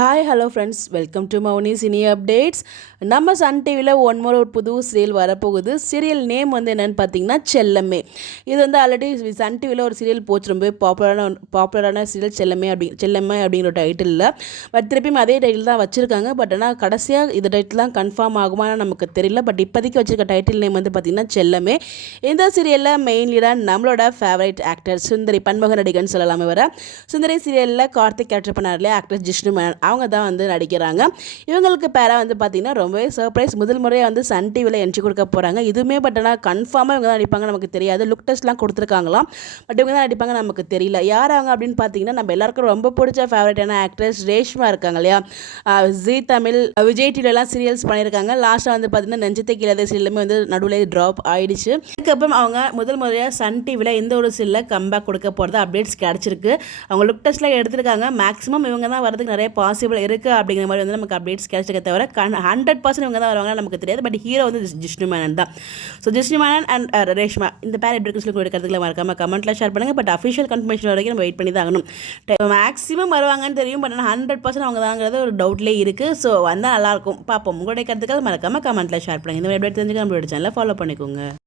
Hi hello friends, welcome to Mouni cine updates. நம்ம Sun டிவியில் one more ஒரு புது சீரியல் வரப்போகுது. சீரியல் நேம் வந்து என்னென்னு பார்த்தீங்கன்னா செல்லமே. இது வந்து ஆல்ரெடி சன் டிவியில் ஒரு சீரியல் போச்சு, ரொம்ப பாப்புலரான சீரியல் செல்லமே அப்படிங்கிற டைட்டிலில். பட் திருப்பியும் அதே டைட்டில் தான் வச்சுருக்காங்க. பட் ஆனால் கடைசியாக இந்த டைட்டில் தான் கன்ஃபார்ம் ஆகுமான்னு நமக்கு தெரியல. பட் இப்போதைக்கு வச்சுருக்க டைட்டில் நேம் வந்து பார்த்திங்கன்னா செல்லமே. இந்த சீரியலில் மெயின் லீடாக நம்மளோட ஃபேவரட் ஆக்டர் சுந்தரி, பன்முக நடிகர்னு சொல்லலாமே. வர சுந்தரி சீரியலில் கார்த்திக் கேரக்டர் பண்ணார்லையே ஆக்டர் ஜிஷ்ணு மேனன், அவங்க தான் வந்து நடிக்கிறாங்க. இவங்களுக்கு பேராக வந்து பார்த்திங்கன்னா ரொம்பவே சர்ப்ரைஸ். முதல் முறையாக வந்து சன் டிவியில் என்ட்ரி கொடுக்க போகிறாங்க. இதுவுமே பட் ஆனால் கன்ஃபார்மாக இவங்க தான் நடிப்பாங்க நமக்கு தெரியாது. லுக் டெஸ்ட்லாம் கொடுத்துருக்காங்களாம். பட் இவங்க தான் நடிப்பாங்க நமக்கு தெரியல. யார் அவங்க அப்படின்னு பார்த்தீங்கன்னா, நம்ம எல்லாருக்கும் ரொம்ப பிடிச்ச ஃபேவரட்டான ஆக்ட்ரஸ் ரேஷ்மா இருக்காங்க இல்லையா. ஜி தமிழ், விஜய் டிவிலலாம் சீரியல்ஸ் பண்ணியிருக்காங்க. லாஸ்ட்டாக வந்து பார்த்திங்கன்னா நெஞ்சத்தை கீழே சீரியலுமே வந்து நடுவில் ட்ராப் ஆயிடுச்சு. அதுக்கப்புறம் அவங்க முதல் முறையாக சன் டிவியில் எந்த ஒரு சீரியலில் கம்பேக் கொடுக்க போகிறதா அப்டேட்ஸ் கிடச்சிருக்கு. அவங்க லுக் டெஸ்ட்டில் எடுத்திருக்காங்க. மேக்ஸிமம் இவங்க தான் வரதுக்கு நிறைய பாசிபிள் இருக்குது அப்படிங்கிற மாதிரி வந்து நமக்கு அப்டேட்ஸ் கிடைச்சிருக்க தவிர 100% இவங்க தான் வருவாங்க நமக்கு தெரியாது. பட் ஹீரோ வந்து ஜிஷ்ணு மேனன் தான். ஸோ ஜிஷ்ணு மேனன் அண்ட் ரேஷ்மா இந்த பேர் எப்படி இருக்குன்னு சொல்லி எடுக்கிறதுக்குள்ள மறக்காம கமெண்ட்டில் ஷேர் பண்ணுங்கள். பட் அஃபிஷியல் கன்ஃபர்மேஷன் வரைக்கும் நம்ம வெயிட் பண்ணி தான் ஆகணும். மேக்ஸிமம் வருவாங்கன்னு தெரியும். பட் ஆனால் 100% அவங்க தாங்கிறது ஒரு டவுட்லேயே இருக்குது. ஸோ வந்தால் நல்லாயிருக்கும். பார்ப்போம். உங்களுடைய கருத்துக்கள் மறக்காம கமெண்ட்டில் ஷேர் பண்ணுங்கள். இந்த மாதிரி எப்படி தெரிஞ்சுக்க நம்மளோட சேனலை ஃபாலோ பண்ணிக்கோங்க.